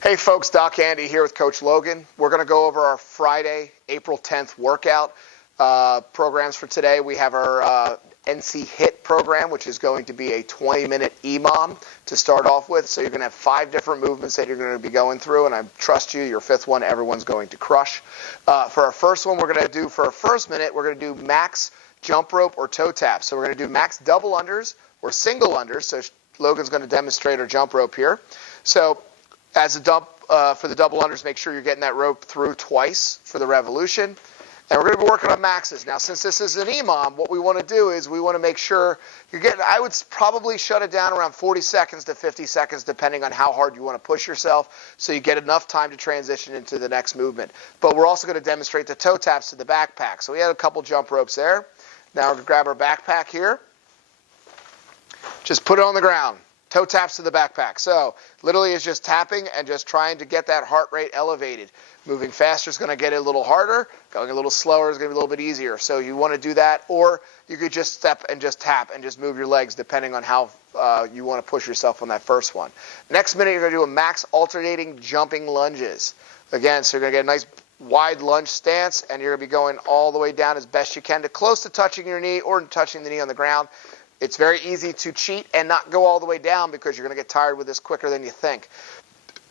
Hey folks, Doc Andy here with Coach Logan. We're going to go over our Friday, April 10th workout programs for today. We have our NC HIT program, which is going to be a 20-minute EMOM to start off with. So you're going to have 5 different movements that you're going to be going through, and I trust you, your 5th one, everyone's going to crush. For our first one, we're going to do, for our first minute, we're going to do max jump rope or toe taps. So we're going to do max double unders or single unders. So Logan's going to demonstrate our jump rope here. So as a dump for the double unders, make sure you're getting that rope through twice for the revolution. And we're going to be working on maxes. Now, since this is an EMOM, what we want to do is we want to make sure you're getting, I would probably shut it down around 40 seconds to 50 seconds, depending on how hard you want to push yourself, so you get enough time to transition into the next movement. But we're also going to demonstrate the toe taps to the backpack. So we had a couple jump ropes there. Now we're going to grab our backpack here. Just put it on the ground. Toe taps to the backpack. So literally it's just tapping and just trying to get that heart rate elevated. Moving faster is going to get it a little harder. Going a little slower is going to be a little bit easier. So you want to do that, or you could just step and just tap and just move your legs depending on how you want to push yourself on that first one. Next minute you're going to do a max alternating jumping lunges. Again, so you're going to get a nice wide lunge stance, and you're going to be going all the way down as best you can to close to touching your knee or touching the knee on the ground. It's very easy to cheat and not go all the way down because you're going to get tired with this quicker than you think.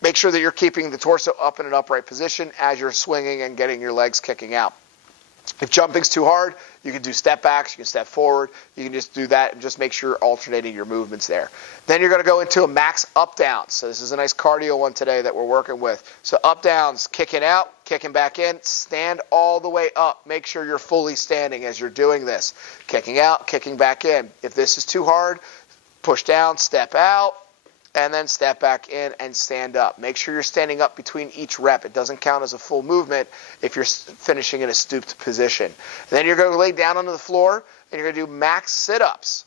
Make sure that you're keeping the torso up in an upright position as you're swinging and getting your legs kicking out. If jumping's too hard, you can do step backs, you can step forward, you can just do that and just make sure you're alternating your movements there. Then you're going to go into a max up down. So this is a nice cardio one today that we're working with. So up downs, kicking out, kicking back in, stand all the way up. Make sure you're fully standing as you're doing this. Kicking out, kicking back in. If this is too hard, push down, step out, and then step back in and stand up. Make sure you're standing up between each rep. It doesn't count as a full movement if you're finishing in a stooped position. And then you're going to lay down onto the floor, and you're going to do max sit-ups.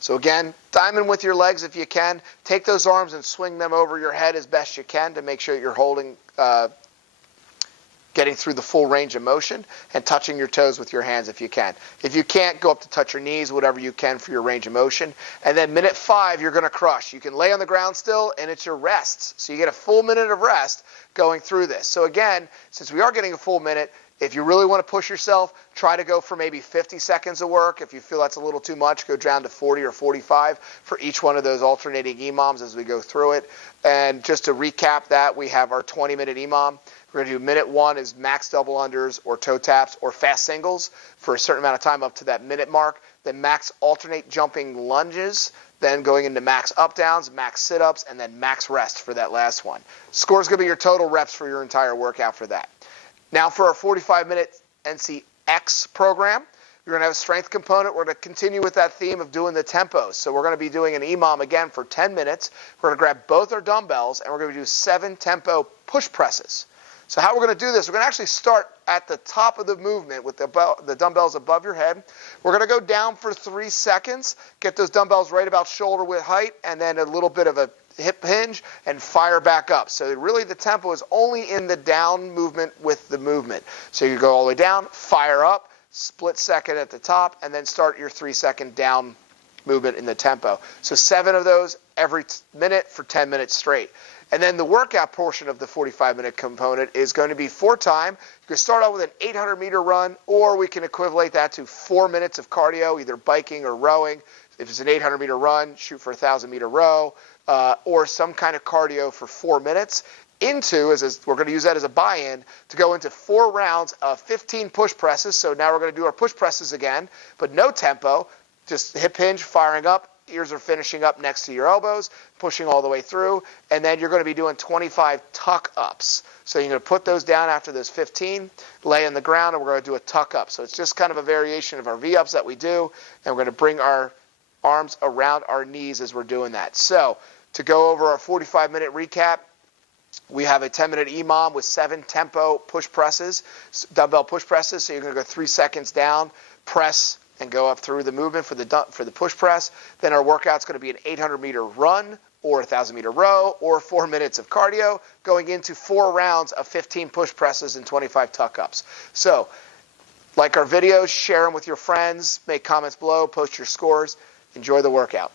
So again, diamond with your legs if you can. Take those arms and swing them over your head as best you can to make sure you're holding, getting through the full range of motion, and touching your toes with your hands if you can. If you can't, go up to touch your knees, whatever you can for your range of motion. And then minute 5, you're going to crush. You can lay on the ground still, and it's your rests. So you get a full minute of rest going through this. So again, since we are getting a full minute, if you really want to push yourself, try to go for maybe 50 seconds of work. If you feel that's a little too much, go down to 40 or 45 for each one of those alternating EMOMs as we go through it. And just to recap that, we have our 20-minute EMOM. We're going to do minute 1 is max double unders or toe taps or fast singles for a certain amount of time up to that minute mark. Then max alternate jumping lunges. Then going into max up downs, max sit-ups, and then max rest for that last one. Score is going to be your total reps for your entire workout for that. Now for our 45-minute NCX program, we're going to have a strength component. We're going to continue with that theme of doing the tempos. So we're going to be doing an EMOM again for 10 minutes. We're going to grab both our dumbbells, and we're going to do 7 tempo push presses. So how we're going to do this, we're going to actually start at the top of the movement with the dumbbells above your head. We're going to go down for 3 seconds, get those dumbbells right about shoulder width height, and then a little bit of a hip hinge, and fire back up. So really the tempo is only in the down movement with the movement. So you go all the way down, fire up, split second at the top, and then start your 3-second down movement in the tempo. So 7 of those every minute for 10 minutes straight. And then the workout portion of the 45-minute component is going to be 4 time. You can start out with an 800-meter run, or we can equivalent that to 4 minutes of cardio, either biking or rowing. If it's an 800-meter run, shoot for a 1,000-meter row, or some kind of cardio for 4 minutes. We're going to use that as a buy-in to go into 4 rounds of 15 push presses. So now we're going to do our push presses again, but no tempo, just hip hinge, firing up. Ears are finishing up next to your elbows, pushing all the way through, and then you're going to be doing 25 tuck-ups. So you're going to put those down after those 15, lay on the ground, and we're going to do a tuck-up. So it's just kind of a variation of our V-ups that we do, and we're going to bring our arms around our knees as we're doing that. So to go over our 45-minute recap, we have a 10-minute EMOM with 7 tempo push presses, dumbbell push presses. So you're going to go 3 seconds down, press, and go up through the movement for the push press. Then our workout's going to be an 800-meter run or a 1,000-meter row or 4 minutes of cardio, going into 4 rounds of 15 push presses and 25 tuck-ups. So like our videos, share them with your friends, make comments below, post your scores. Enjoy the workout.